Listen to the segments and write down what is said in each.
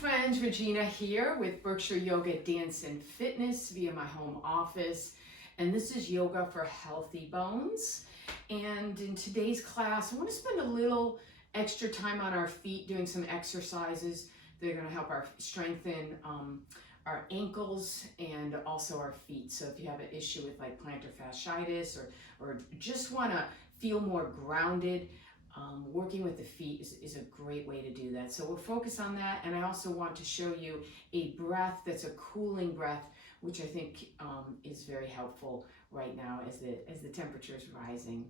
friends, Regina here with Berkshire Yoga Dance and Fitness via my home office. And this is Yoga for Healthy Bones. And in today's class, I want to spend a little extra time on our feet doing some exercises that are going to help our strengthen our ankles and also our feet. So if you have an issue with like plantar fasciitis or just want to feel more grounded, working with the feet is a great way to do that. So we'll focus on that, and I also want to show you a breath that's a cooling breath, which I think is very helpful right now as the temperature is rising.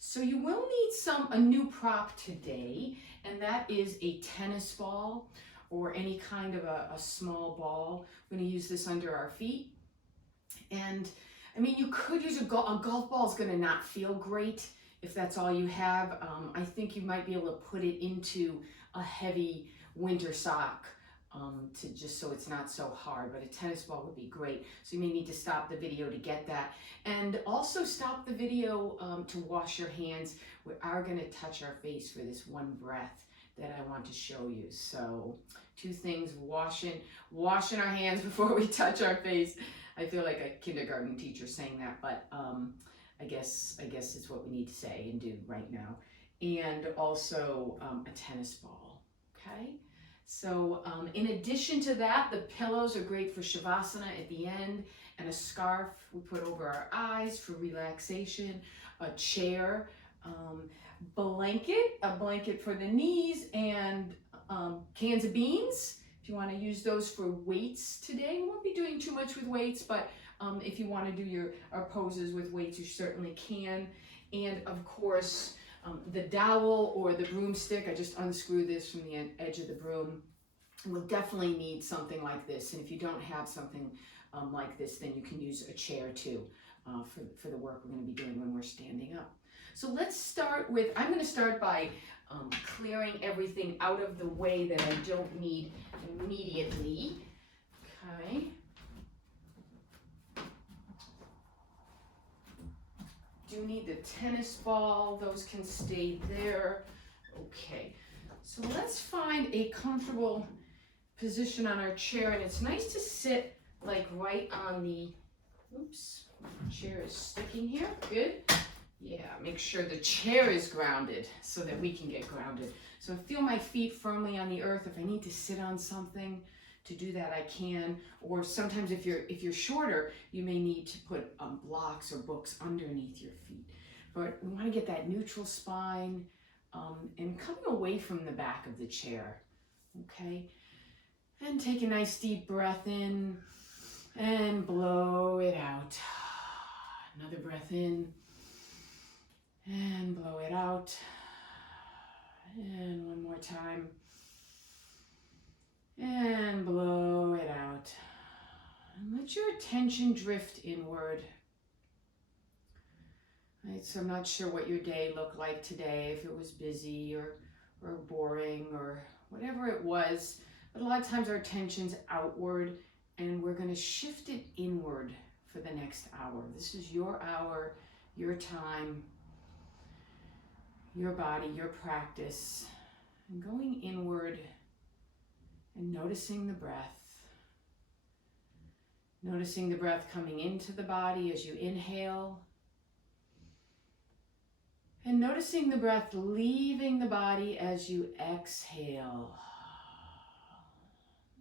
So you will need a new prop today, and that is a tennis ball or any kind of a small ball. We're going to use this under our feet, and I mean, you could use a golf ball. Is going to not feel great if that's all you have. I think you might be able to put it into a heavy winter sock to just so it's not so hard, but a tennis ball would be great. So you may need to stop the video to get that. And also stop the video to wash your hands. We are going to touch our face for this one breath that I want to show you. So two things, washing our hands before we touch our face. I feel like a kindergarten teacher saying that, but I guess it's what we need to say and do right now. And also a tennis ball, okay? So in addition to that, the pillows are great for Shavasana at the end, and a scarf we put over our eyes for relaxation, a chair, a blanket for the knees, and cans of beans. If you want to use those for weights today, we won't be doing too much with weights, but if you want to do our poses with weights, you certainly can. And of course, the dowel or the broomstick, I just unscrew this from the edge of the broom. We'll definitely need something like this. And if you don't have something like this, then you can use a chair too for the work we're going to be doing when we're standing up. So let's start with, I'm going to start by clearing everything out of the way that I don't need immediately. Okay. Do need the tennis ball, those can stay there. Okay, so let's find a comfortable position on our chair, and it's nice to sit like right on the, oops, chair is sticking here, good. Yeah, make sure the chair is grounded so that we can get grounded. So feel my feet firmly on the earth. If I need to sit on something, to do that I can, or sometimes if you're shorter, you may need to put blocks or books underneath your feet. But we want to get that neutral spine and coming away from the back of the chair, okay? And take a nice deep breath in and blow it out. Another breath in and blow it out. And one more time. And blow it out. And let your attention drift inward. Right, so I'm not sure what your day looked like today, if it was busy or boring or whatever it was. But a lot of times our attention's outward, and we're going to shift it inward for the next hour. This is your hour, your time, your body, your practice. And going inward and noticing the breath. Noticing the breath coming into the body as you inhale. And noticing the breath leaving the body as you exhale.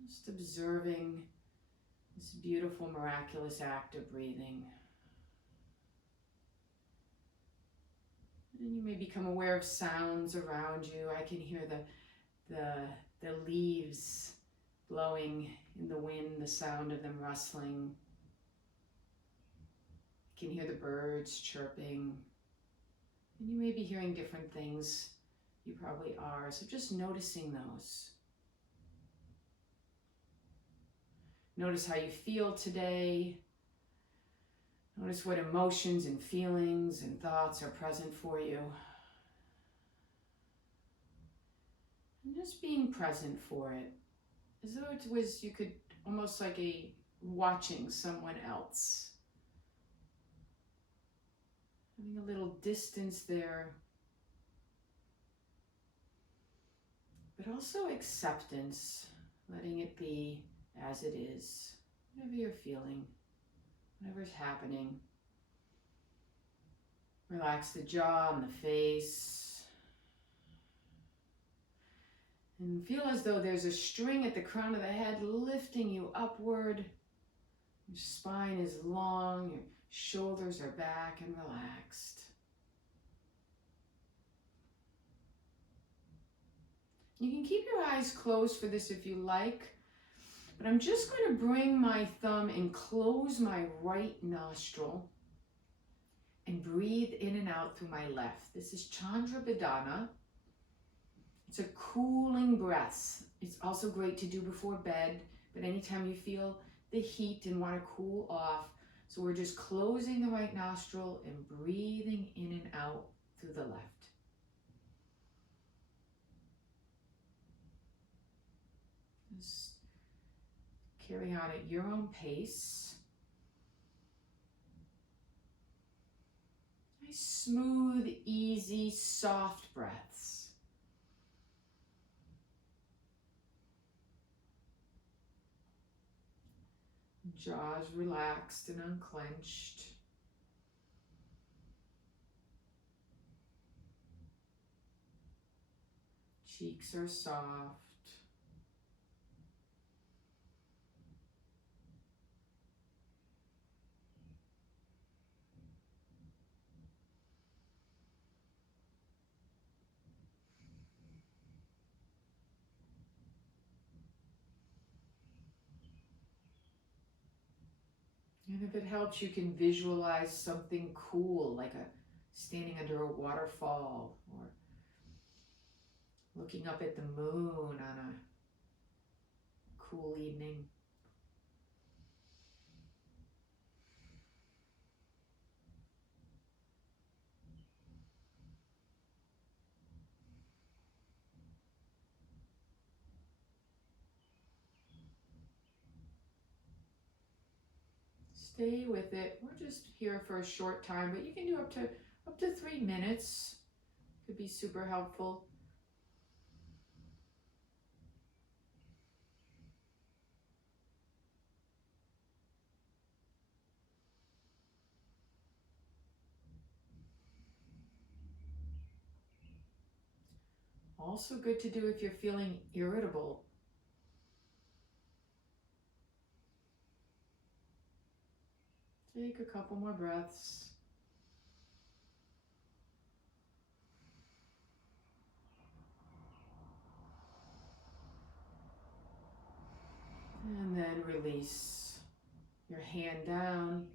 Just observing this beautiful, miraculous act of breathing. And you may become aware of sounds around you. I can hear the leaves blowing in the wind, the sound of them rustling. You can hear the birds chirping. And you may be hearing different things. You probably are. So just noticing those. Notice how you feel today. Notice what emotions and feelings and thoughts are present for you. And just being present for it, as though it was, you could almost like watching someone else. Having a little distance there, but also acceptance letting it be as it is, whatever you're feeling, whatever's happening. Relax the jaw and the face. And feel as though there's a string at the crown of the head lifting you upward. Your spine is long, your shoulders are back and relaxed. You can keep your eyes closed for this if you like, but I'm just going to bring my thumb and close my right nostril and breathe in and out through my left. This is Chandra Bidana. It's a cooling breath. It's also great to do before bed, but anytime you feel the heat and want to cool off. So we're just closing the right nostril and breathing in and out through the left. Just carry on at your own pace. Nice, smooth, easy, soft breaths. Jaws relaxed and unclenched. Cheeks are soft. And if it helps, you can visualize something cool, like standing under a waterfall or looking up at the moon on a cool evening. Stay with it. We're just here for a short time, but you can do up to 3 minutes. Could be super helpful. Also good to do if you're feeling irritable. Take a couple more breaths. And then release your hand down.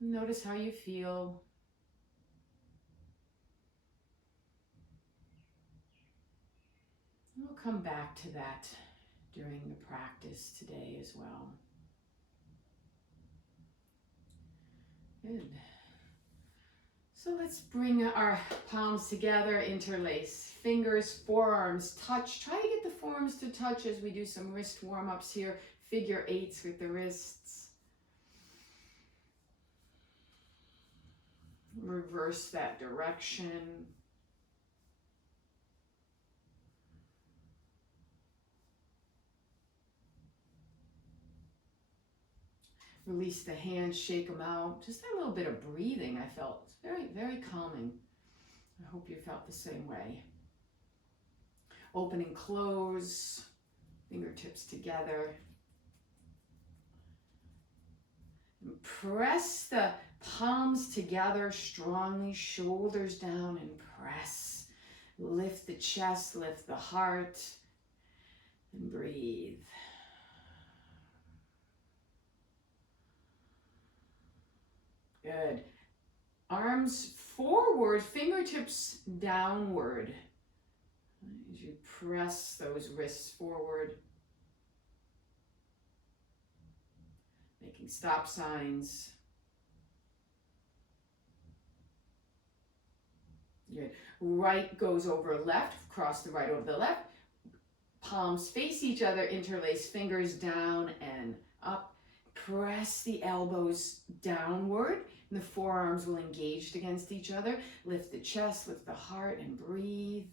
Notice how you feel. We'll come back to that during the practice today as well. Good. So let's bring our palms together, interlace. Fingers, forearms touch. Try to get the forearms to touch as we do some wrist warm-ups here. Figure eights with the wrists. Reverse that direction. Release the hands, shake them out. Just a little bit of breathing I felt. It's very, very calming. I hope you felt the same way. Open and close, fingertips together. And press the palms together strongly, shoulders down, and press. Lift the chest, lift the heart, and breathe. Good. Arms forward, fingertips downward. As you press those wrists forward. Making stop signs. Good. Right goes over left, cross the right over the left. Palms face each other, interlace fingers down and up. Press the elbows downward, and the forearms will engage against each other. Lift the chest, lift the heart, and breathe.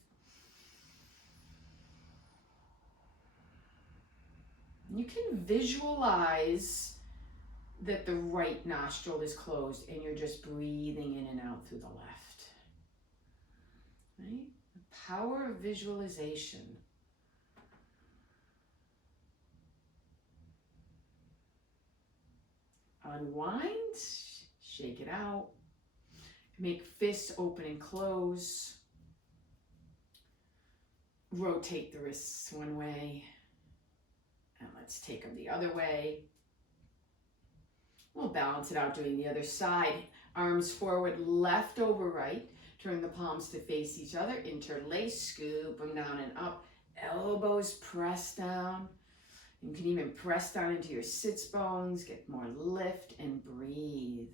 You can visualize that the right nostril is closed and you're just breathing in and out through the left. Right? The power of visualization. Unwind, shake it out. Make fists open and close. Rotate the wrists one way. And let's take them the other way. We'll balance it out doing the other side. Arms forward, left over right. Turn the palms to face each other. Interlace, scoop them down and up. Elbows press down. You can even press down into your sits bones. Get more lift and breathe.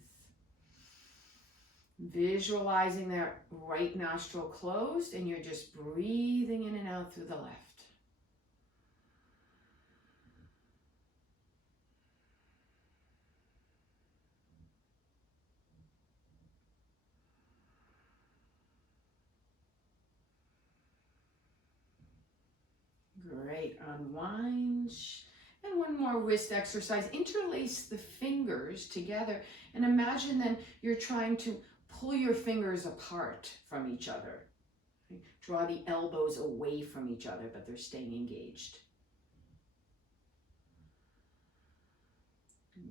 Visualizing that right nostril closed and you're just breathing in and out through the left. Great, unwind. And one more wrist exercise. Interlace the fingers together and imagine then you're trying to pull your fingers apart from each other. Draw the elbows away from each other, but they're staying engaged.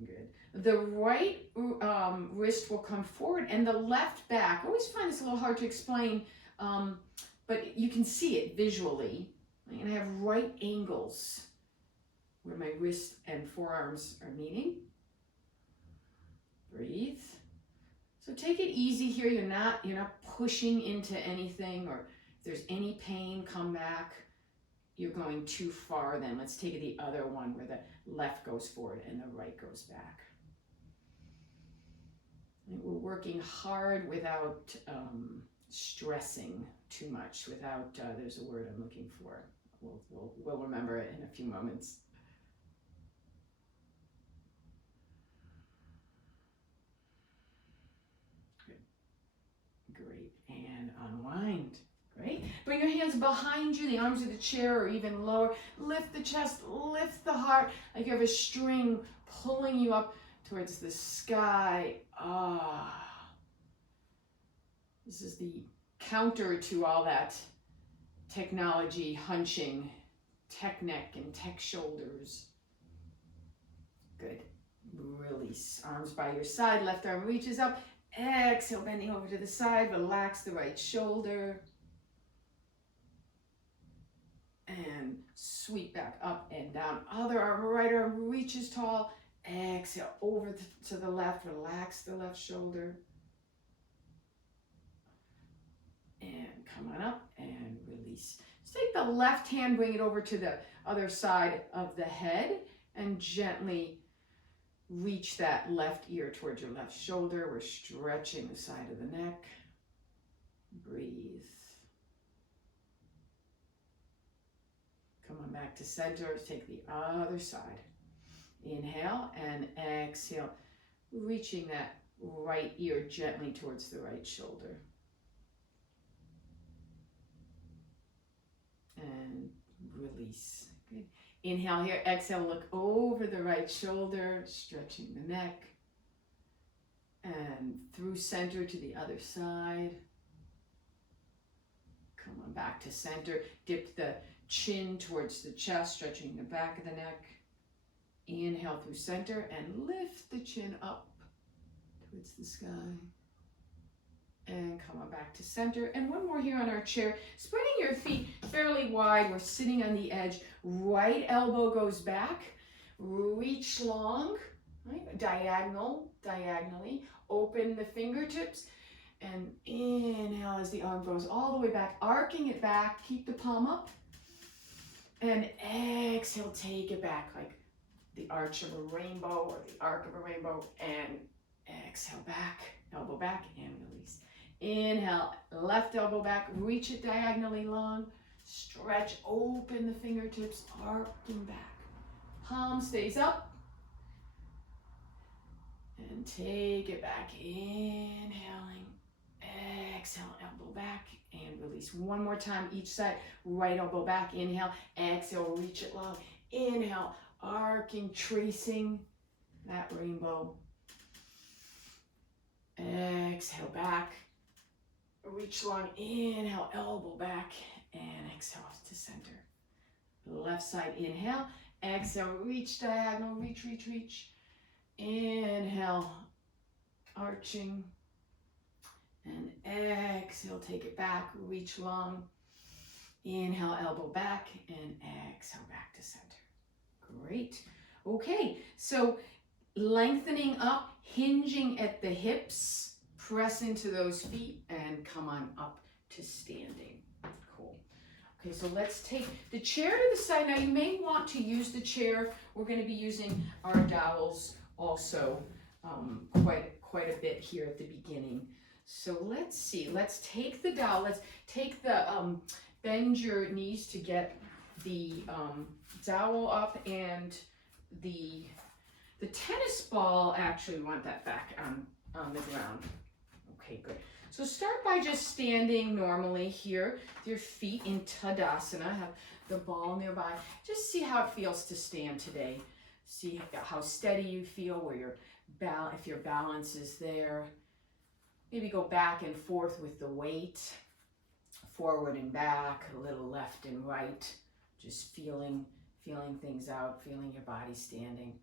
Good. The right wrist will come forward and the left back. I always find this a little hard to explain, but you can see it visually. And I have right angles where my wrist and forearms are meeting. Breathe. So take it easy here. You're not pushing into anything, or if there's any pain, come back. You're going too far then. Let's take it the other one where the left goes forward and the right goes back. And we're working hard without stressing too much, without, there's a word I'm looking for. We'll remember it in a few moments. Great, and unwind. Great. Bring your hands behind you, the arms of the chair or even lower. Lift the chest, lift the heart, like you have a string pulling you up towards the sky. This is the counter to all that technology, hunching, tech neck and tech shoulders. Good. Release. Arms by your side, left arm reaches up. Exhale, bending over to the side, relax the right shoulder. And sweep back up and down. Other arm, right arm reaches tall. Exhale, over to the left, relax the left shoulder. And come on up and release. Just take the left hand, bring it over to the other side of the head and gently reach that left ear towards your left shoulder. We're stretching the side of the neck. Breathe. Come on back to center. Take the other side. Inhale and exhale, reaching that right ear gently towards the right shoulder. And release. Good. Inhale here, exhale, look over the right shoulder, stretching the neck. And through center to the other side. Come on back to center. Dip the chin towards the chest, stretching the back of the neck. Inhale through center and lift the chin up towards the sky. And come on back to center. And one more here on our chair. Spreading your feet fairly wide. We're sitting on the edge. Right elbow goes back. Reach long, right? Diagonally. Open the fingertips. And inhale as the arm goes all the way back. Arcing it back. Keep the palm up. And exhale, take it back like the arch of a rainbow or the arc of a rainbow. And exhale back. Elbow back and release. Inhale, left elbow back, reach it diagonally long, stretch, open the fingertips, arcing back. Palm stays up, and take it back, inhaling, exhale, elbow back, and release. One more time, each side, right elbow back, inhale, exhale, reach it long, inhale, arcing, tracing that rainbow. Exhale back. Reach long, inhale, elbow back, and exhale to center. Left side, inhale, exhale, reach diagonal, reach, reach, reach. Inhale, arching, and exhale, take it back, reach long. Inhale, elbow back, and exhale back to center. Great. Okay, so lengthening up, hinging at the hips, press into those feet, and come on up to standing. Cool. Okay, so let's take the chair to the side. Now you may want to use the chair. We're going to be using our dowels also quite a bit here at the beginning. So let's see. Let's take the dowel. Let's take the bend your knees to get the dowel up, and the tennis ball. Actually, we want that back on the ground. Okay, good. So start by just standing normally here, with your feet in Tadasana. Have the ball nearby. Just see how it feels to stand today. See how steady you feel, where if your balance is there. Maybe go back and forth with the weight, forward and back, a little left and right. Just feeling things out, feeling your body standing.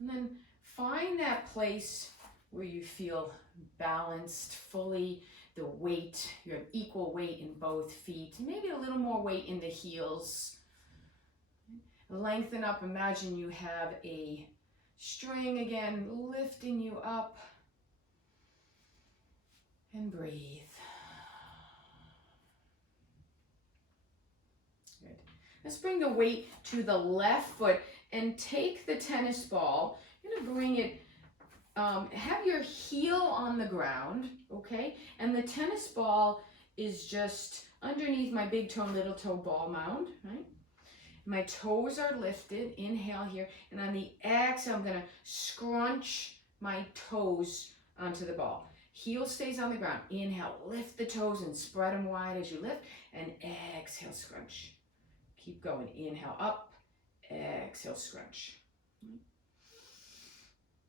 And then find that place where you feel balanced fully, the weight, you have equal weight in both feet, maybe a little more weight in the heels. Lengthen up, imagine you have a string again, lifting you up, and breathe. Good. Let's bring the weight to the left foot and take the tennis ball. You're gonna bring it, have your heel on the ground, okay? And the tennis ball is just underneath my big toe and little toe ball mound, right? My toes are lifted, inhale here, and on the exhale, I'm gonna scrunch my toes onto the ball. Heel stays on the ground. Inhale, lift the toes and spread them wide as you lift, and exhale, scrunch. Keep going, inhale up, exhale, scrunch.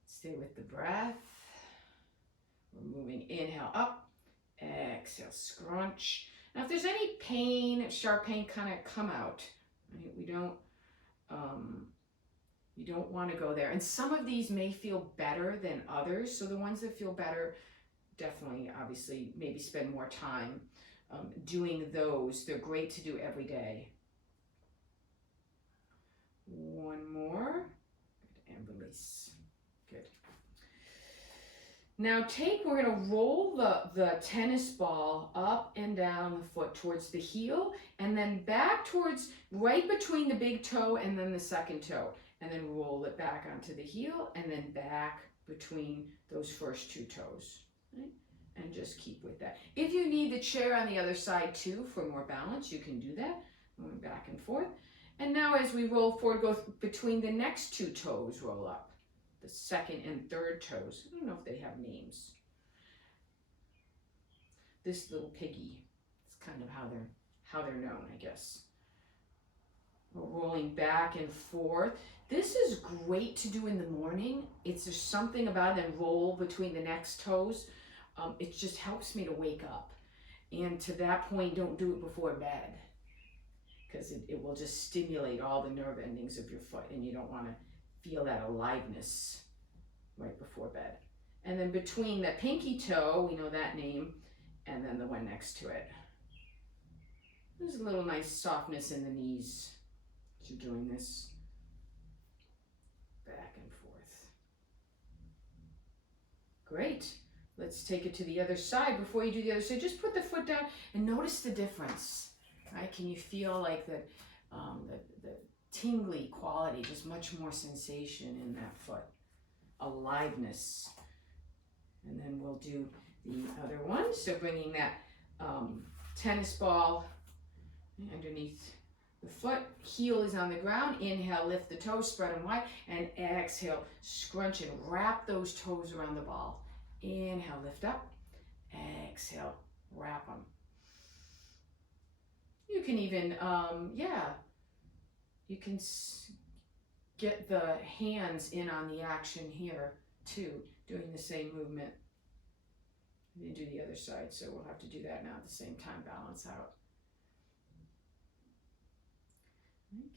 Stay with the breath. We're moving, inhale up, exhale, scrunch. Now if there's any pain, sharp pain, kind of come out. Right? You don't want to go there. And some of these may feel better than others. So the ones that feel better, definitely, obviously, maybe spend more time doing those. They're great to do every day. One more, good, and release. Good. Now we're gonna roll the tennis ball up and down the foot towards the heel, and then back towards, right between the big toe and then the second toe, and then roll it back onto the heel, and then back between those first two toes, right? And just keep with that. If you need the chair on the other side too for more balance, you can do that, going back and forth. And now as we roll forward, go between the next two toes, roll up. The second and third toes. I don't know if they have names. This little piggy, it's kind of how they're known, I guess. We're rolling back and forth. This is great to do in the morning. There's something about it, and roll between the next toes. It just helps me to wake up. And to that point, don't do it before bed, because it will just stimulate all the nerve endings of your foot, and you don't want to feel that aliveness right before bed. And then between the pinky toe, we know that name, and then the one next to it. There's a little nice softness in the knees as you're doing this. Back and forth. Great. Let's take it to the other side. Before you do the other side, just put the foot down and notice the difference. Right? Can you feel like the tingly quality, just much more sensation in that foot, aliveness. And then we'll do the other one. So bringing that tennis ball underneath the foot, heel is on the ground. Inhale, lift the toes, spread them wide, and exhale, scrunch and wrap those toes around the ball. Inhale, lift up, exhale, wrap them. You can even, you can get the hands in on the action here too, doing the same movement. We didn't do the other side, so we'll have to do that now at the same time, balance out.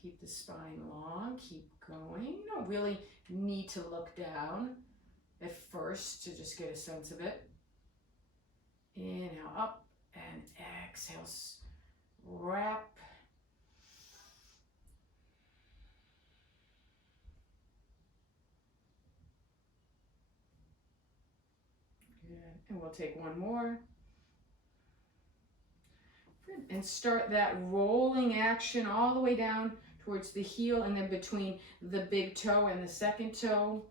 Keep the spine long, keep going. You don't really need to look down at first to just get a sense of it. Inhale up and exhale, wrap. Good. And we'll take one more. Good. And start that rolling action all the way down towards the heel and then between the big toe and the second toe.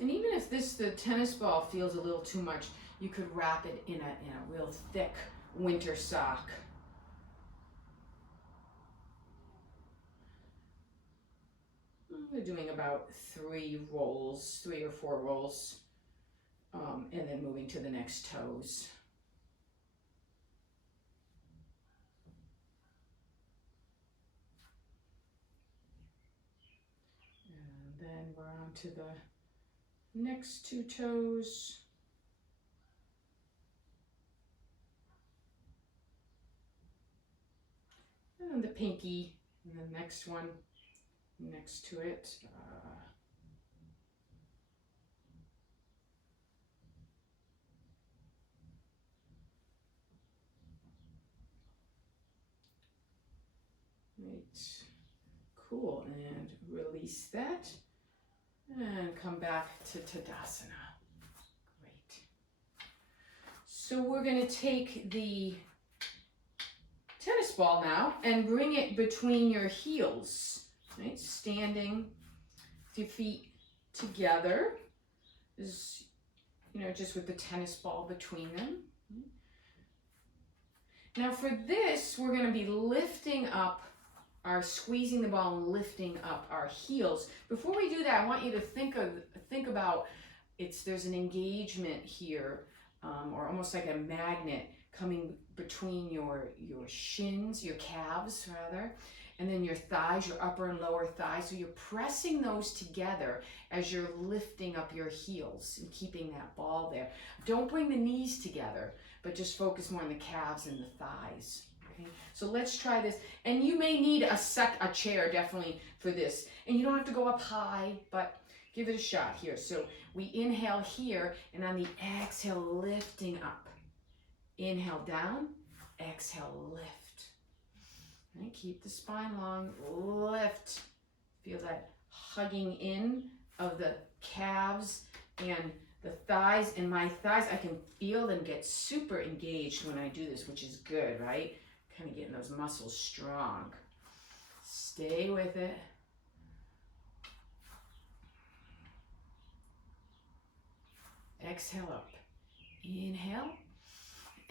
And even if the tennis ball feels a little too much, you could wrap it in a real thick winter sock. We're doing about 3 or 4 rolls, and then moving to the next toes. And then we're on to the next 2 toes. And the pinky, and the next one next to it. Right. Cool. And release that. And come back to Tadasana. Great. So we're going to take the tennis ball now and bring it between your heels. Right, standing with your feet together, is, just with the tennis ball between them. Now for this, we're going to be lifting up squeezing the ball and lifting up our heels. Before we do that, I want you to think about there's an engagement here, or almost like a magnet coming between your shins, your calves rather, and then your thighs, your upper and lower thighs. So you're pressing those together as you're lifting up your heels and keeping that ball there. Don't bring the knees together, but just focus more on the calves and the thighs. Okay? So let's try this. And you may need a chair definitely for this. And you don't have to go up high, but give it a shot here. So we inhale here, and on the exhale, lifting up. Inhale down, exhale, lift. Right, keep the spine long, lift. Feel that hugging in of the calves and the thighs. And my thighs, I can feel them get super engaged when I do this, which is good, right? Kind of getting those muscles strong. Stay with it. Exhale up. Inhale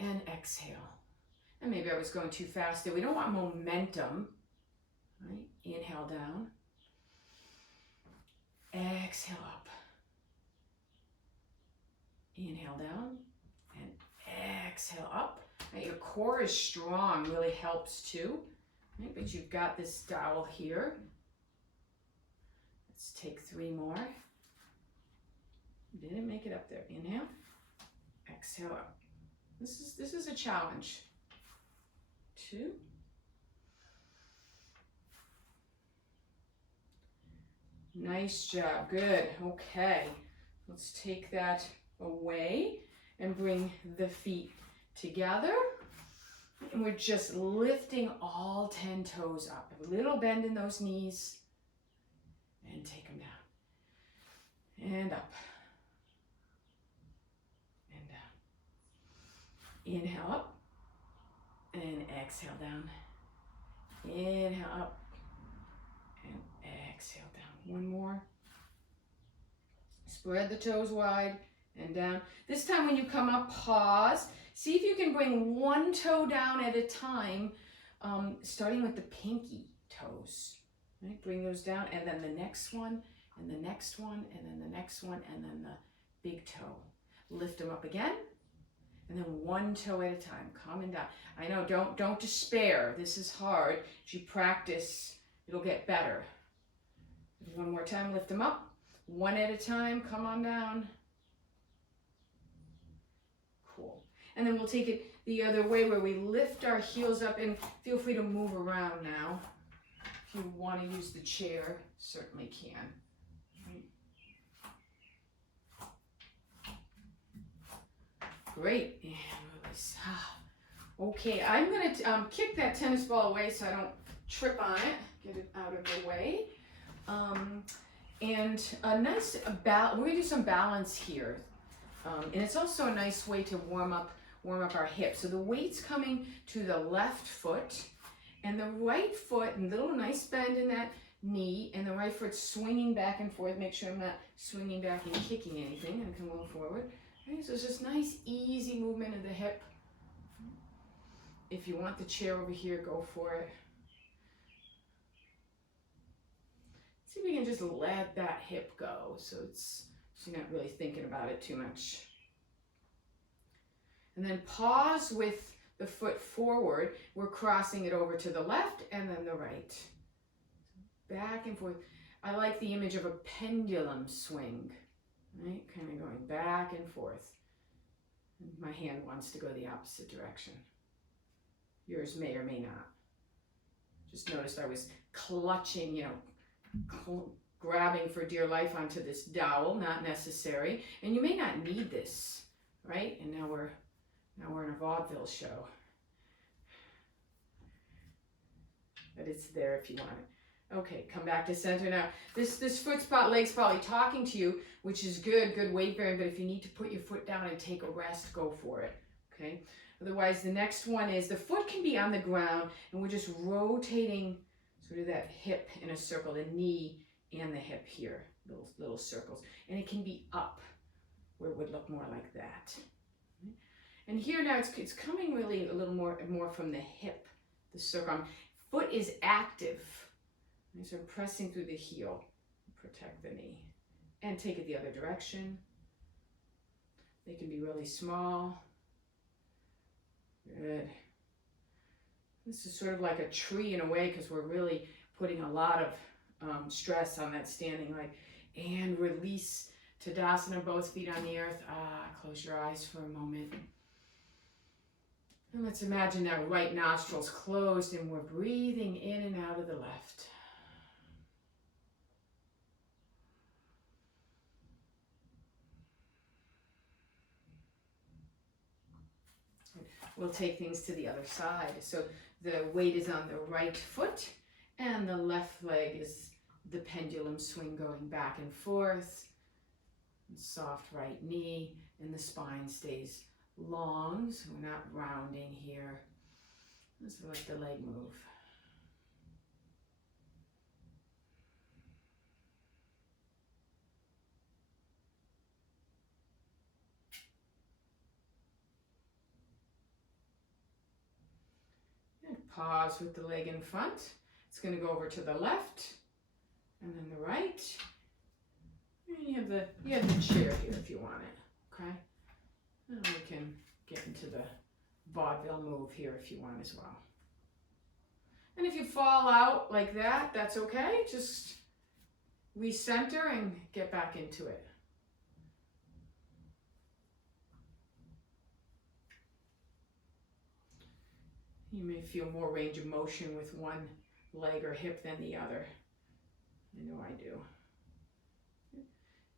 and exhale. And maybe I was going too fast there. We don't want momentum. Right? Inhale down. Exhale up. Inhale down and exhale up. Right? Your core is strong, really helps too. Right? But you've got this dowel here. Let's take 3 more. Didn't make it up there. Inhale. Exhale up. This is a challenge. 2. Nice job. Good. Okay. Let's take that away and bring the feet together. And we're just lifting all 10 toes up. A little bend in those knees. And take them down. And up. And down. Inhale up. And exhale down. Inhale up. And exhale down. One more. Spread the toes wide and down. This time when you come up, pause. See if you can bring one toe down at a time, starting with the pinky toes. Right? Bring those down, and then the next one, and the next one, and then the next one, and then the big toe. Lift them up again. And then one toe at a time, coming down. I know, don't despair. This is hard. As you practice, it'll get better. One more time, lift them up. One at a time, come on down. Cool. And then we'll take it the other way where we lift our heels up, and feel free to move around now. If you want to use the chair, certainly can. Great. And release. Okay, I'm going to kick that tennis ball away so I don't trip on it. Get it out of the way. And a nice, we're going to do some balance here. And it's also a nice way to warm up our hips. So the weight's coming to the left foot, and the right foot, and little nice bend in that knee, and the right foot swinging back and forth. Make sure I'm not swinging back and kicking anything, and come on forward. Okay, so it's just nice, easy movement of the hip. If you want the chair over here, go for it. See if we can just let that hip go, so you're not really thinking about it too much. And then pause with the foot forward. We're crossing it over to the left and then the right. Back and forth. I like the image of a pendulum swing, right? Kind of going back and forth. My hand wants to go the opposite direction. Yours may or may not. Just noticed I was clutching, grabbing for dear life onto this dowel, not necessary. And you may not need this, right? And now we're in a vaudeville show. But it's there if you want it. Okay, come back to center now. This leg's probably talking to you, which is good weight bearing, but if you need to put your foot down and take a rest, go for it, okay? Otherwise, the next one is the foot can be on the ground, and we're just rotating sort of that hip in a circle, the knee and the hip here, little circles. And it can be up, where it would look more like that. And here now it's coming really a little more from the hip, the circle. Foot is active. And so pressing through the heel, protect the knee. And take it the other direction. They can be really small. Good. This is sort of like a tree in a way, because we're really putting a lot of stress on that standing leg. And release Tadasana, both feet on the earth. Close your eyes for a moment. And let's imagine that right nostril's closed and we're breathing in and out of the left. We'll take things to the other side. So the weight is on the right foot and the left leg is the pendulum swing going back and forth. And soft right knee, and the spine stays long, so we're not rounding here. Let's let the leg move. And pause with the leg in front. It's going to go over to the left and then the right. And you have the chair here if you want it, okay? And we can get into the vaudeville move here if you want as well. And if you fall out like that, that's okay. Just recenter and get back into it. You may feel more range of motion with one leg or hip than the other. I know I do.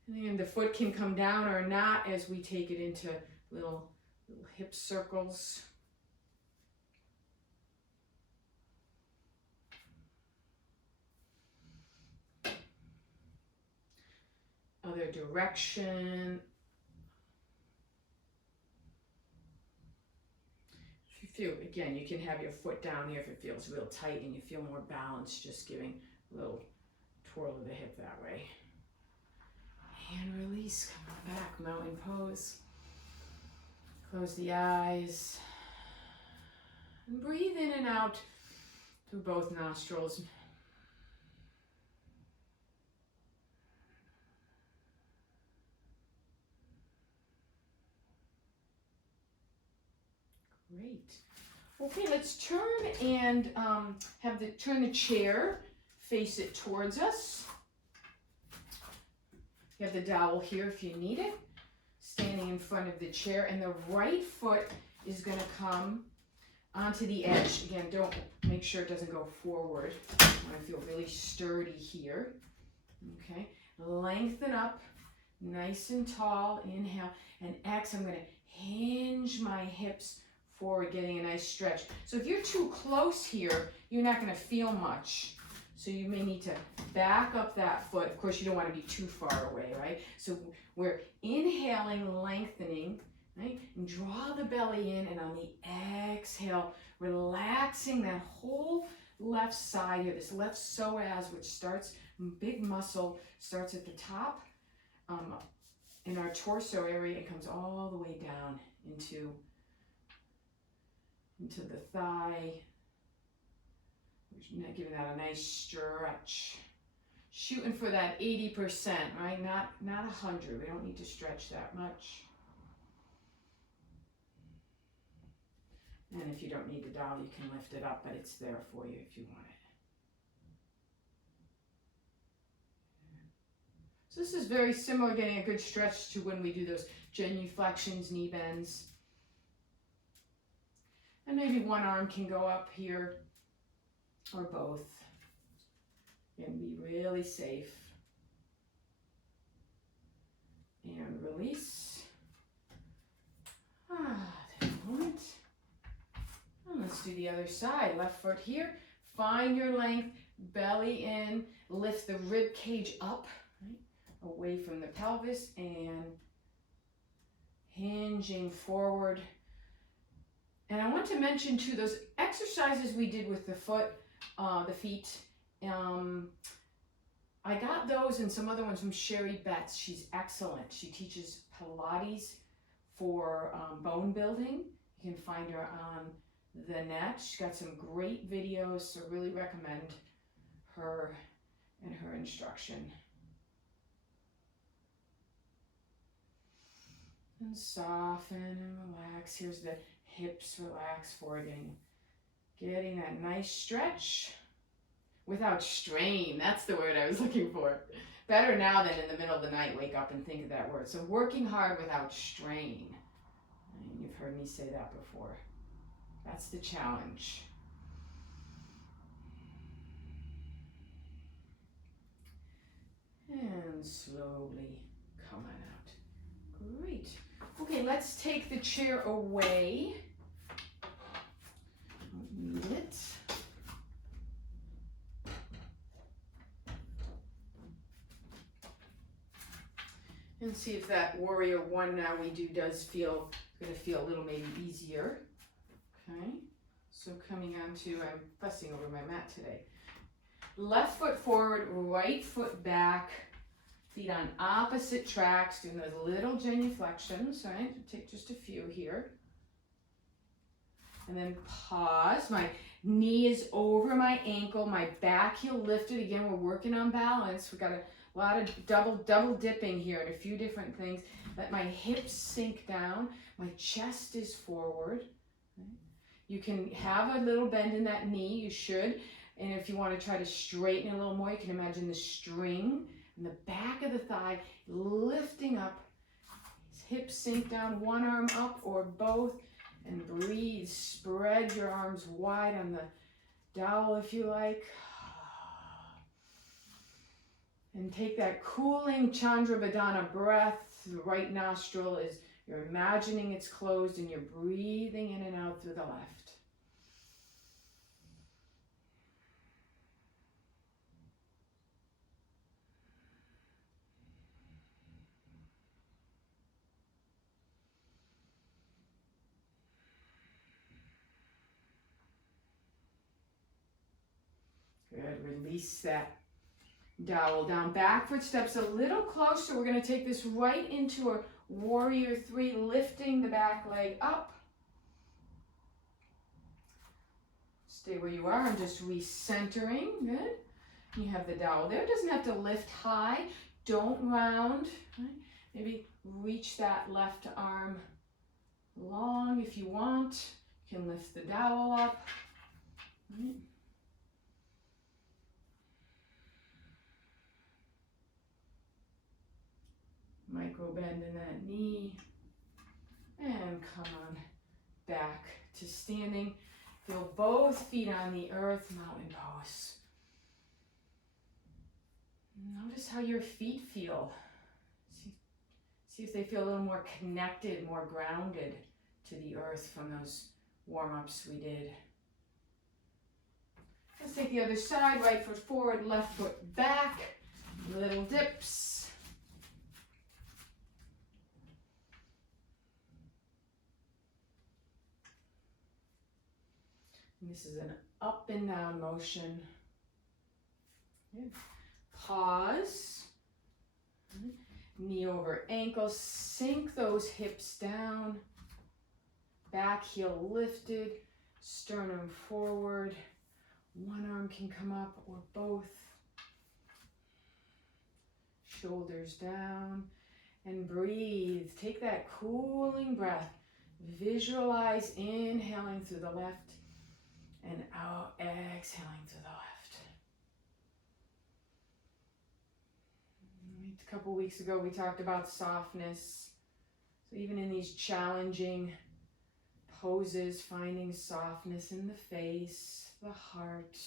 And then the foot can come down or not as we take it into little hip circles. Other direction. If you feel, again, you can have your foot down here if it feels real tight and you feel more balanced, just giving a little twirl of the hip that way. And release, come on back, mountain pose. Close the eyes. And breathe in and out through both nostrils. Great. Okay, let's turn and turn the chair, face it towards us. You have the dowel here if you need it, standing in front of the chair, and the right foot is going to come onto the edge. Again, make sure it doesn't go forward. I want to feel really sturdy here. Okay, lengthen up, nice and tall. Inhale, and exhale. I'm going to hinge my hips forward, getting a nice stretch. So if you're too close here, you're not going to feel much. So you may need to back up that foot. Of course, you don't want to be too far away, right? So we're inhaling, lengthening, right? And draw the belly in, and on the exhale, relaxing that whole left side here, this left psoas, which starts, big muscle, starts at the top in our torso area and comes all the way down into the thigh. Giving that a nice stretch. Shooting for that 80%, right? Not 100. We don't need to stretch that much. And if you don't need the dowel, you can lift it up, but it's there for you if you want it. So this is very similar, getting a good stretch to when we do those genuflections, knee bends. And maybe one arm can go up here, or both, and be really safe. And release. Take a moment. And let's do the other side. Left foot here. Find your length, belly in, lift the rib cage up, right, away from the pelvis, and hinging forward. And I want to mention too, those exercises we did with the feet, I got those and some other ones from Sherry Betts. She's excellent. She teaches Pilates for bone building. You can find her on the net. She's got some great videos, so really recommend her and her instruction. And soften and relax. Here's the hips, relax forward, getting that nice stretch without strain. That's the word I was looking for. Better now than in the middle of the night, wake up and think of that word. So working hard without strain. And you've heard me say that before. That's the challenge. And slowly come on out. Great. Okay, let's take the chair away. Don't need it. And see if that warrior one now we do does feel, going to feel a little maybe easier. Okay, so coming on to, I'm fussing over my mat today. Left foot forward, right foot back, feet on opposite tracks, doing those little genuflections, right? Take just a few here. And then pause. My knee is over my ankle, my back heel lifted. Again, we're working on balance. We've got a lot of double dipping here and a few different things. Let my hips sink down. My chest is forward. You can have a little bend in that knee, you should. And if you want to try to straighten it a little more, you can imagine the string in the back of the thigh lifting up. Hips sink down, one arm up or both, and breathe. Spread your arms wide on the dowel if you like. And take that cooling Chandrabadana breath. The right nostril is, you're imagining it's closed and you're breathing in and out through the left. Good, release that dowel down. Back foot steps a little closer. We're going to take this right into a warrior three, lifting the back leg up. Stay where you are. I'm just recentering. Good. You have the dowel there. It doesn't have to lift high. Don't round. Right? Maybe reach that left arm long if you want. You can lift the dowel up. Right. Micro bend in that knee. And come on back to standing. Feel both feet on the earth, mountain pose. Notice how your feet feel. See if they feel a little more connected, more grounded to the earth from those warm-ups we did. Let's take the other side, right foot forward, left foot back, little dips. And this is an up and down motion. Good. Pause. Knee over ankle, sink those hips down. Back heel lifted, sternum forward. One arm can come up or both. Shoulders down. And breathe. Take that cooling breath. Visualize inhaling through the left and out, exhaling through the left. A couple weeks ago we talked about softness. So even in these challenging poses, finding softness in the face, the heart.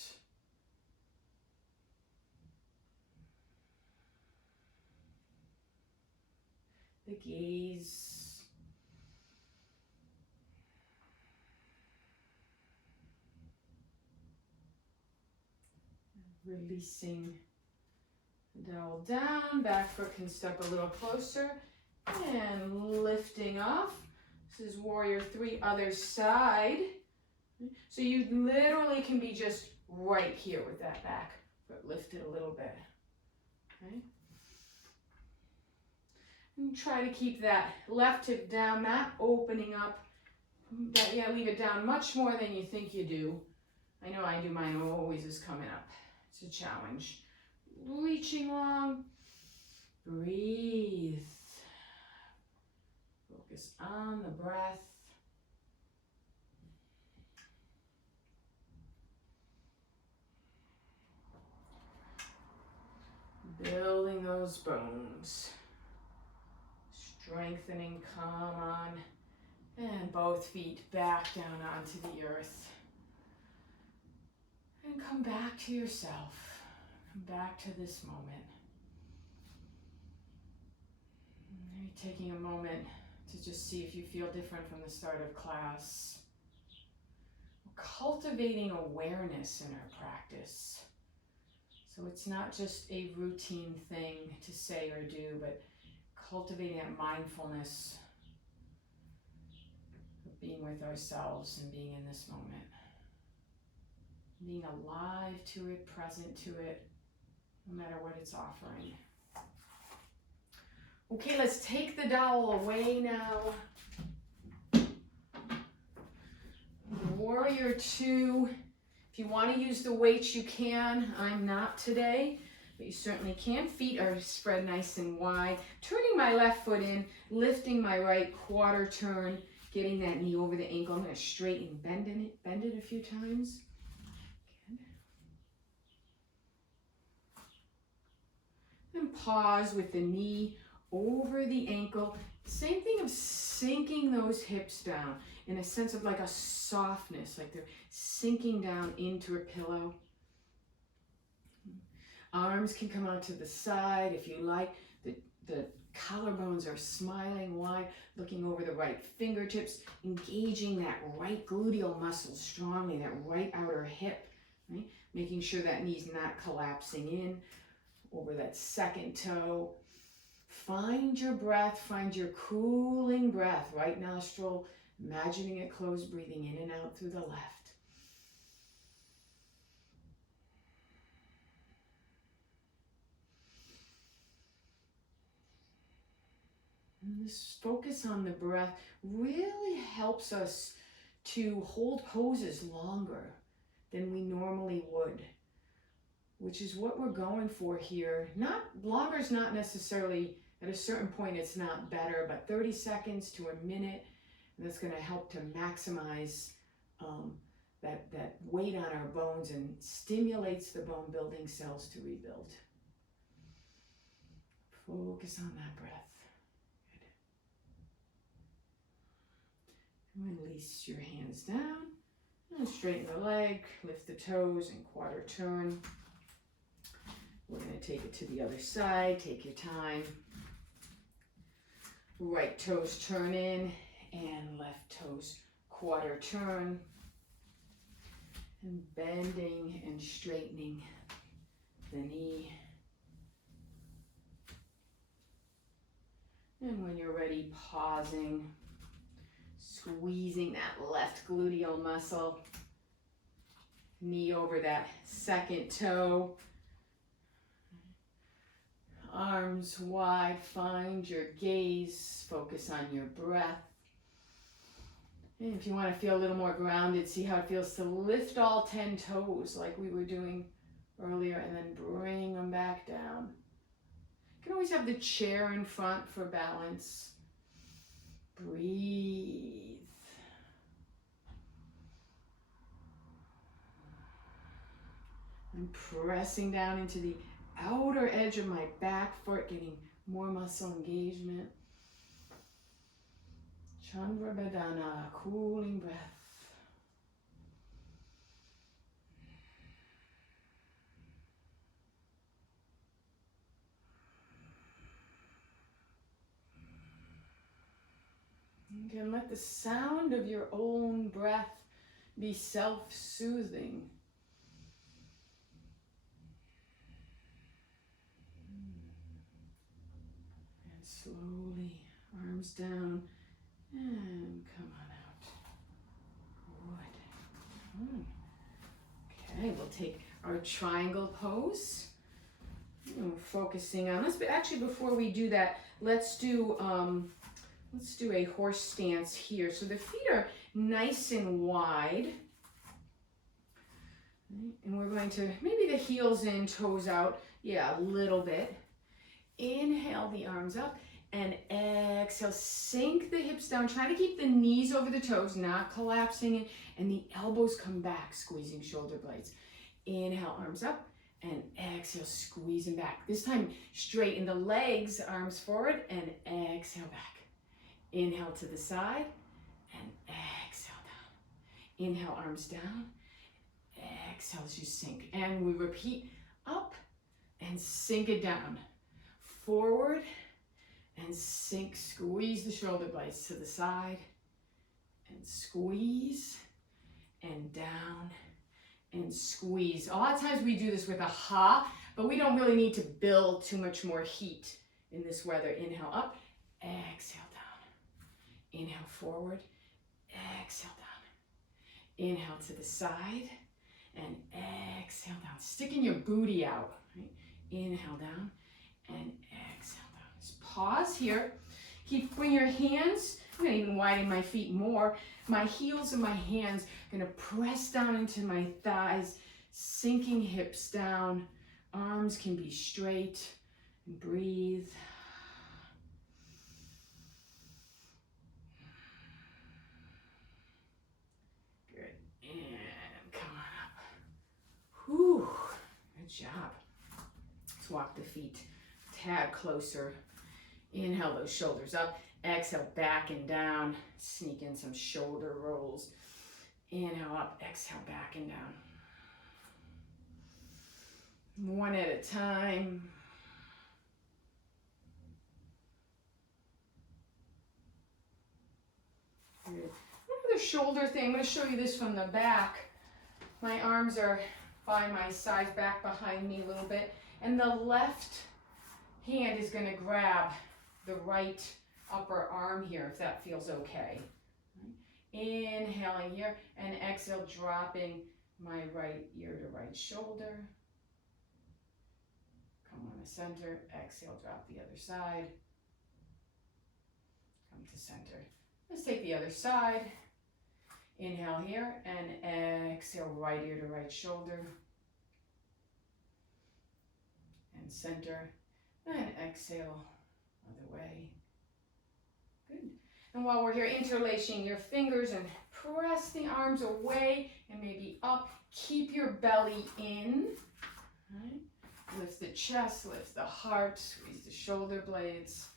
The gaze. Releasing the dowel down, back foot can step a little closer, and lifting off. This is warrior three, other side. So you literally can be just right here with that back foot lifted a little bit. Okay. And try to keep that left hip down, not opening up. Leave it down much more than you think you do. I know I do, mine always is coming up. It's a challenge. Reaching long. Breathe. Focus on the breath. Building those bones. Strengthening, come on. And both feet back down onto the earth. And come back to yourself. Come back to this moment. Maybe taking a moment to just see if you feel different from the start of class. Cultivating awareness in our practice. So it's not just a routine thing to say or do, but cultivating that mindfulness of being with ourselves and being in this moment. Being alive to it, present to it, no matter what it's offering. Okay, let's take the dowel away now. Warrior two. If you want to use the weights, you can. I'm not today, but you certainly can. Feet are spread nice and wide. Turning my left foot in, lifting my right quarter turn, getting that knee over the ankle. I'm going to straighten, bend it a few times. And pause with the knee over the ankle. Same thing of sinking those hips down in a sense of like a softness, like they're sinking down into a pillow. Arms can come out to the side if you like. The collarbones are smiling wide, looking over the right fingertips, engaging that right gluteal muscle strongly, that right outer hip, right? Making sure that knee's not collapsing in over that second toe. Find your breath, find your cooling breath, right nostril, imagining it closed, breathing in and out through the left. And this focus on the breath really helps us to hold poses longer than we normally would, which is what we're going for here. Not longer is not necessarily, at a certain point it's not better, but 30 seconds to a minute, and that's going to help to maximize that weight on our bones and stimulates the bone building cells to rebuild. Focus on that breath. Good. Release your hands down and straighten the leg, lift the toes and quarter turn. We're going to take it to the other side. Take your time. Right toes turn in and left toes quarter turn. And bending and straightening the knee. And when you're ready, pausing, squeezing that left gluteal muscle. Knee over that second toe. Arms wide, find your gaze, focus on your breath. And if you want to feel a little more grounded, see how it feels to lift all 10 toes like we were doing earlier and then bring them back down. You can always have the chair in front for balance. Breathe. I'm pressing down into the outer edge of my back foot, getting more muscle engagement. Chandra Badana, cooling breath. You can let the sound of your own breath be self-soothing. And slowly, arms down. And come on out. Good. Okay, we'll take our triangle pose. And we're focusing on this, but actually before we do that, let's do a horse stance here. So the feet are nice and wide. And we're going to, maybe the heels in, toes out. Yeah, a little bit. Inhale the arms up. And exhale, sink the hips down. Try to keep the knees over the toes, not collapsing in, and the elbows come back, squeezing shoulder blades. Inhale, arms up, and exhale, squeeze them back. This time, straighten the legs, arms forward, and exhale back. Inhale to the side, and exhale down. Inhale, arms down, exhale as you sink. And we repeat, up, and sink it down. Forward, and sink, squeeze the shoulder blades to the side, and squeeze, and down, and squeeze. A lot of times we do this with a ha, but we don't really need to build too much more heat in this weather. Inhale up, exhale down. Inhale forward, exhale down. Inhale to the side, and exhale down. Sticking your booty out. Right? Inhale down, and exhale. Pause here. Bring your hands, I'm going to even widen my feet more. My heels and my hands are going to press down into my thighs, sinking hips down. Arms can be straight. And breathe. Good. And come on up. Whew. Good job. Let's walk the feet a tad closer. Inhale those shoulders up. Exhale, back and down. Sneak in some shoulder rolls. Inhale up, exhale, back and down. One at a time. Good. Another shoulder thing. I'm going to show you this from the back. My arms are by my sides, back behind me a little bit. And the left hand is going to grab the right upper arm here, if that feels okay. Inhaling here, and exhale, dropping my right ear to right shoulder. Come on to center, exhale, drop the other side. Come to center. Let's take the other side. Inhale here, and exhale, right ear to right shoulder. And center, and exhale. Other way. Good. And while we're here, interlacing your fingers and press the arms away and maybe up. Keep your belly in. Right? Lift the chest, lift the heart, squeeze the shoulder blades.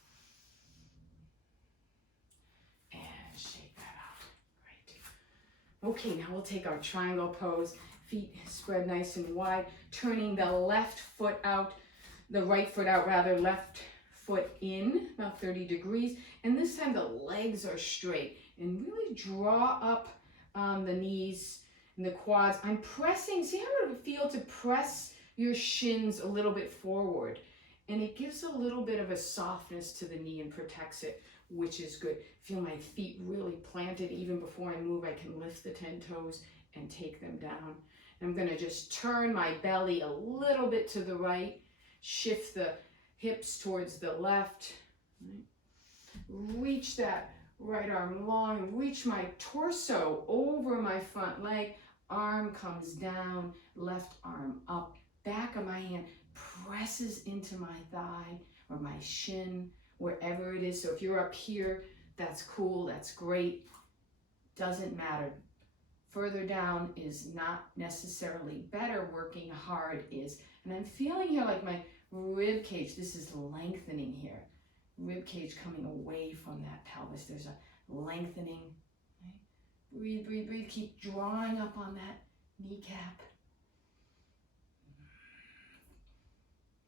And shake that out. Great. Okay, now we'll take our triangle pose. Feet spread nice and wide, turning the left foot out, the right foot out rather, left foot in, about 30 degrees. And this time the legs are straight. And really draw up the knees and the quads. I'm pressing, see how it would feel to press your shins a little bit forward. And it gives a little bit of a softness to the knee and protects it, which is good. Feel my feet really planted. Even before I move, I can lift the 10 toes and take them down. I'm gonna just turn my belly a little bit to the right, shift the hips towards the left, right? Reach that right arm long, reach my torso over my front leg, arm comes down, left arm up, back of my hand presses into my thigh or my shin, wherever it is. So if you're up here, that's cool, that's great, doesn't matter. Further down is not necessarily better, working hard is. And I'm feeling here like my rib cage, this is lengthening here. Rib cage coming away from that pelvis. There's a lengthening. Right? Breathe, breathe, breathe. Keep drawing up on that kneecap.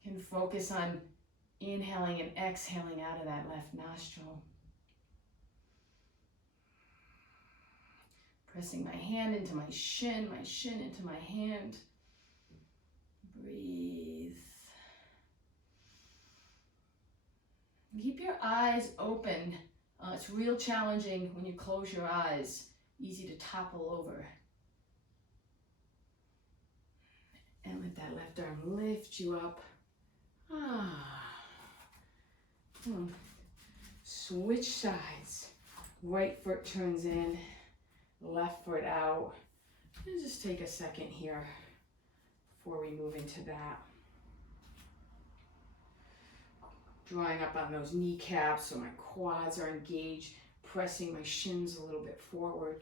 Can focus on inhaling and exhaling out of that left nostril. Pressing my hand into my shin into my hand. Breathe. Keep your eyes open. It's real challenging when you close your eyes. Easy to topple over. And let that left arm lift you up. Switch sides. Right foot turns in, left foot out. And just take a second here before we move into that. Drawing up on those kneecaps so my quads are engaged, pressing my shins a little bit forward.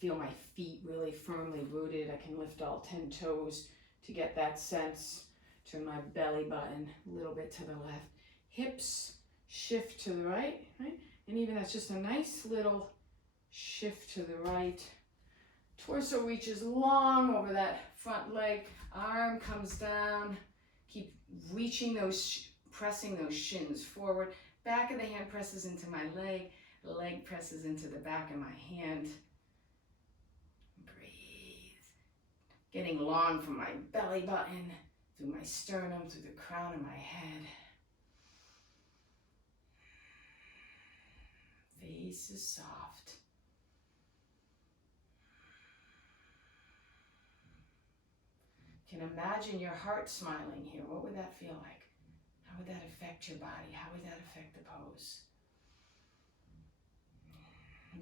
Feel my feet really firmly rooted. I can lift all 10 toes to get that sense. Turn my belly button a little bit to the left. Hips shift to the right, right? And even that's just a nice little shift to the right. Torso reaches long over that front leg. Arm comes down. Keep reaching those, pressing those shins forward. Back of the hand presses into my leg. Leg presses into the back of my hand. Breathe. Getting long from my belly button, through my sternum, through the crown of my head. Face is soft. You can imagine your heart smiling here. What would that feel like? How would that affect your body? How would that affect the pose?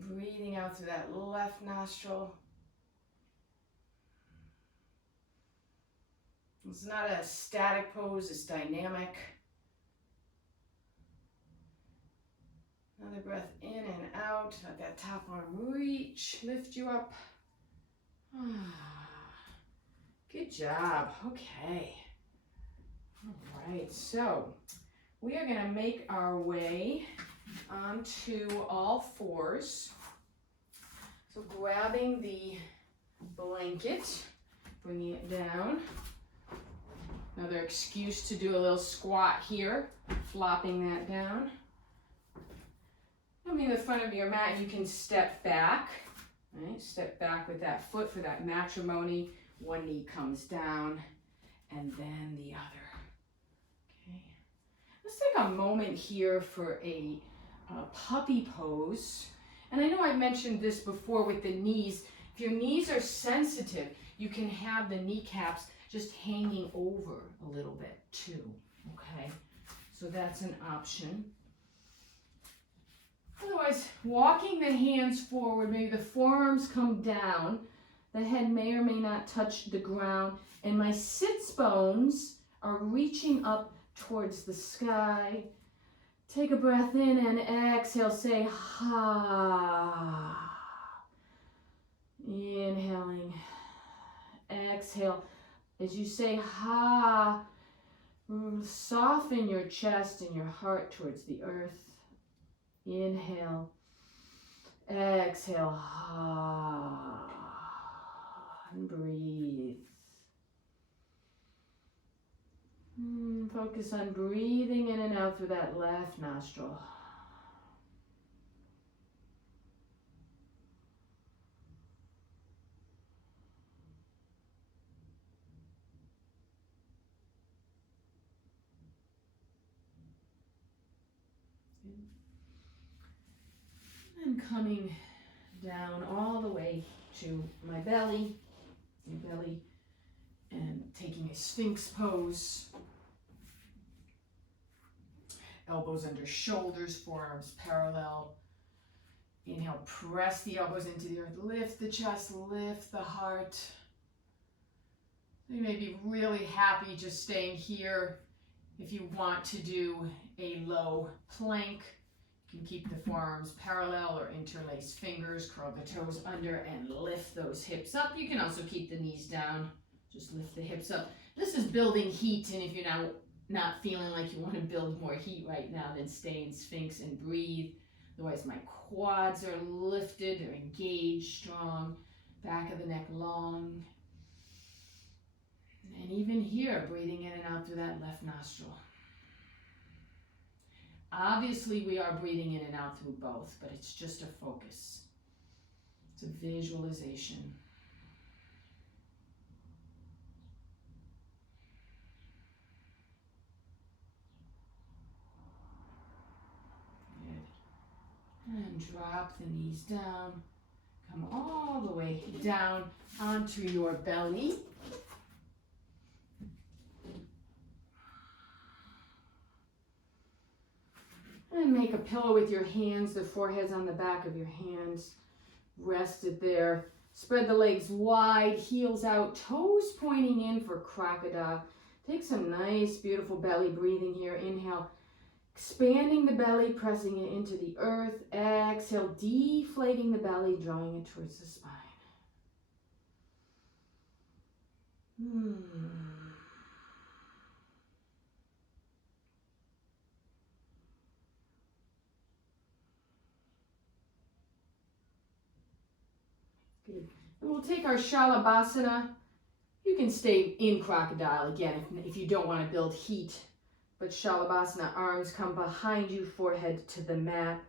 Breathing out through that left nostril. It's not a static pose, it's dynamic. Another breath in and out. Let that top arm reach, lift you up. Good job. Okay. All right, so we are going to make our way onto all fours. So grabbing the blanket, bringing it down. Another excuse to do a little squat here, flopping that down. Coming to the front of your mat, you can step back, right? Step back with that foot for that matrimony. One knee comes down, and then the other. Okay. Let's take a moment here for a puppy pose. And I know I mentioned this before with the knees. If your knees are sensitive, you can have the kneecaps just hanging over a little bit too, okay? So that's an option. Otherwise, walking the hands forward, maybe the forearms come down, the head may or may not touch the ground, and my sits bones are reaching up towards the sky. Take a breath in and exhale, say ha. Inhaling. Exhale. As you say ha, soften your chest and your heart towards the earth. Inhale. Exhale. Ha. And breathe. Focus on breathing in and out through that left nostril. And coming down all the way to my belly, and taking a Sphinx pose. Elbows under shoulders, forearms parallel. Inhale, press the elbows into the earth, lift the chest, lift the heart. You may be really happy just staying here. If you want to do a low plank, you can keep the forearms parallel or interlace fingers, curl the toes under and lift those hips up. You can also keep the knees down, just lift the hips up. This is building heat, and if you're now not feeling like you want to build more heat right now, then stay in Sphinx and breathe. Otherwise, my quads are lifted, they're engaged, strong, back of the neck long. And even here, breathing in and out through that left nostril. Obviously, we are breathing in and out through both, but it's just a focus. It's a visualization. Good. And drop the knees down. Come all the way down onto your belly. And make a pillow with your hands, the forehead's on the back of your hands. Rest it there. Spread the legs wide, heels out, toes pointing in for crocodile. Take some nice, beautiful belly breathing here. Inhale, expanding the belly, pressing it into the earth. Exhale, deflating the belly, drawing it towards the spine. Good. And we'll take our Shalabhasana. You can stay in crocodile again if you don't want to build heat. But Shalabhasana, arms come behind you, forehead to the mat.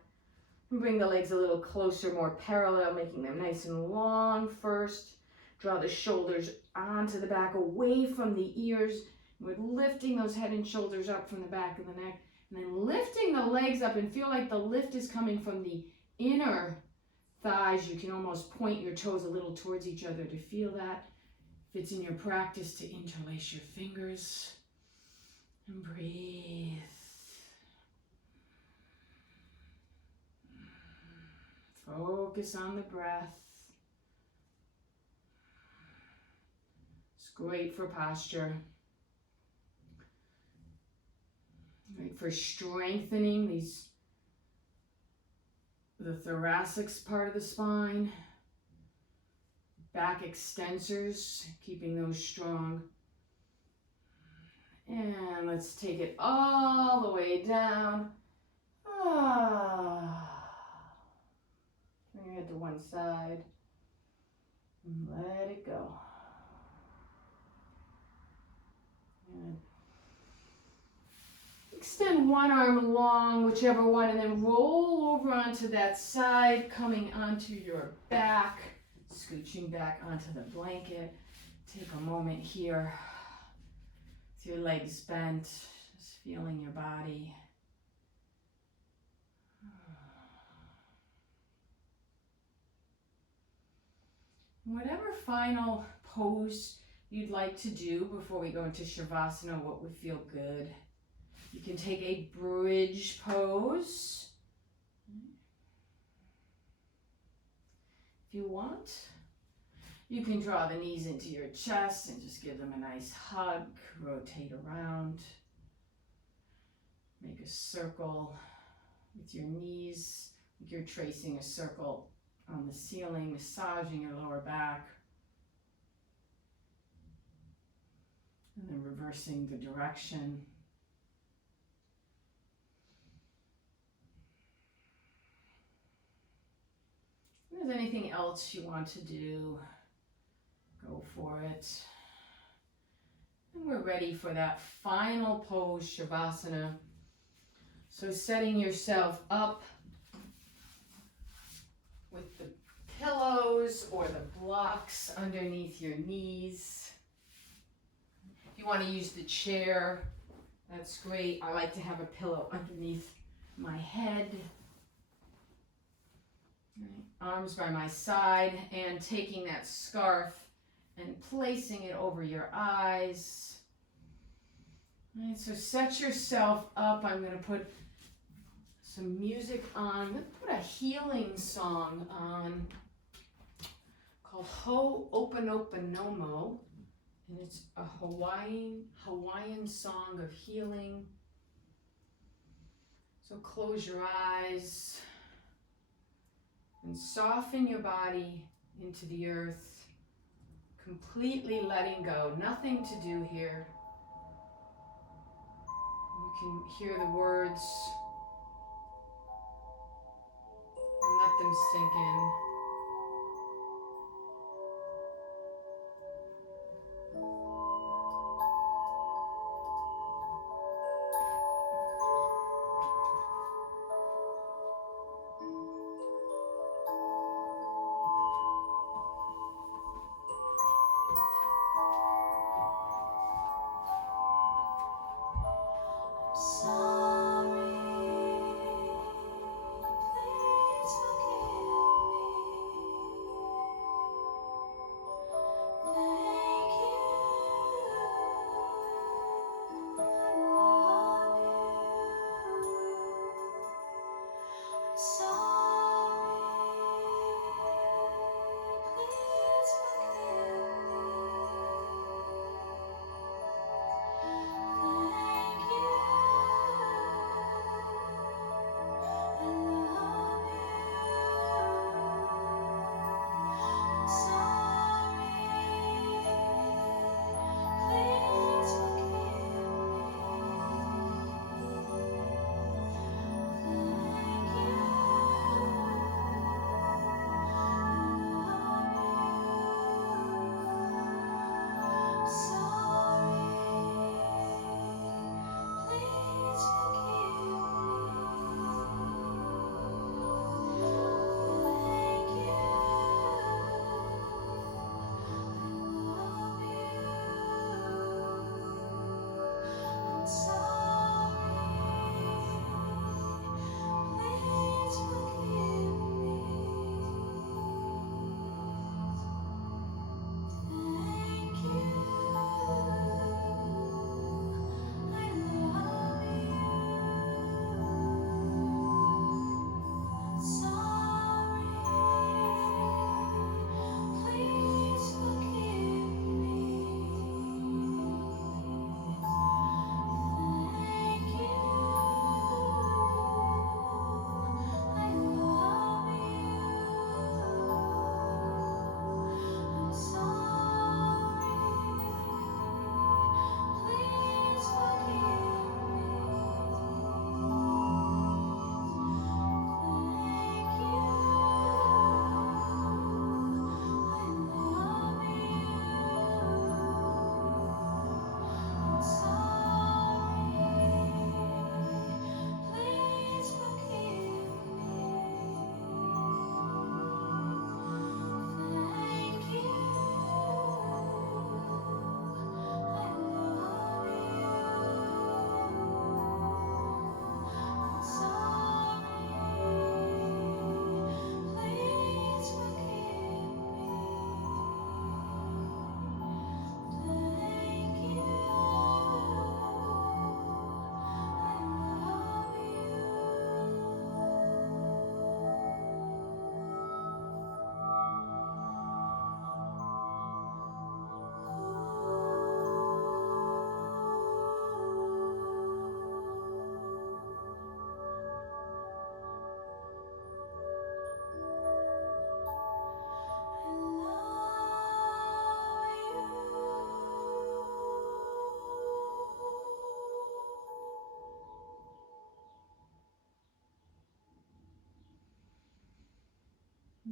And bring the legs a little closer, more parallel, making them nice and long first. Draw the shoulders onto the back, away from the ears. We're lifting those head and shoulders up from the back of the neck. And then lifting the legs up, and feel like the lift is coming from the inner thighs. You can almost point your toes a little towards each other to feel that. If it's in your practice, to interlace your fingers and breathe. Focus on the breath. It's great for posture. Great for strengthening the thoracic part of the spine. Back extensors, keeping those strong. And let's take it all the way down. Turn your head to one side. And let it go. Good. Extend one arm long, whichever one, and then roll over onto that side, coming onto your back, scooching back onto the blanket. Take a moment here with your legs bent, just feeling your body. Whatever final pose you'd like to do before we go into Shavasana, what would feel good. You can take a bridge pose. If you want, you can draw the knees into your chest and just give them a nice hug. Rotate around. Make a circle with your knees, like you're tracing a circle on the ceiling, massaging your lower back. And then reversing the direction. If there's anything else you want to do, go for it. And we're ready for that final pose, Shavasana. So setting yourself up with the pillows or the blocks underneath your knees. If you want to use the chair, that's great. I like to have a pillow underneath my head. Arms by my side, and taking that scarf and placing it over your eyes. All right, so set yourself up. I'm going to put some music on. I'm going to put a healing song on called Ho'oponoponomo, and it's a Hawaiian song of healing. So close your eyes and soften your body into the earth, completely letting go. Nothing to do here. You can hear the words and let them sink in.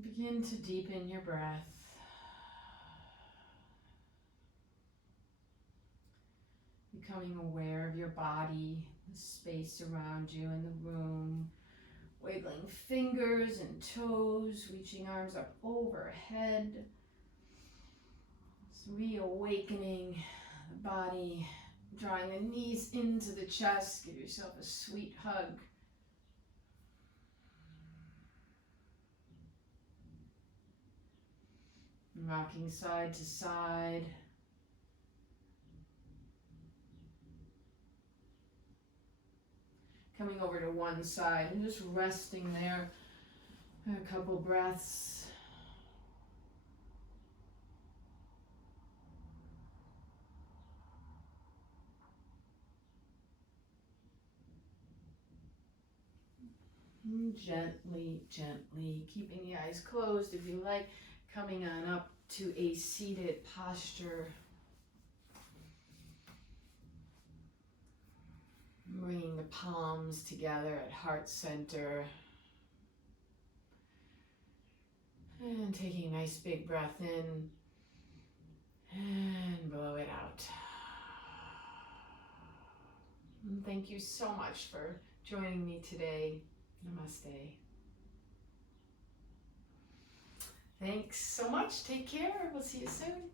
Begin to deepen your breath. Becoming aware of your body, the space around you in the room. Wiggling fingers and toes, reaching arms up overhead. Just reawakening the body, drawing the knees into the chest. Give yourself a sweet hug. Rocking side to side. Coming over to one side and just resting there for a couple breaths. And gently, gently, keeping the eyes closed if you like, coming on up to a seated posture. Bringing the palms together at heart center. And taking a nice big breath in and blow it out. And thank you so much for joining me today. Namaste. Thanks so much. Take care. We'll see you soon.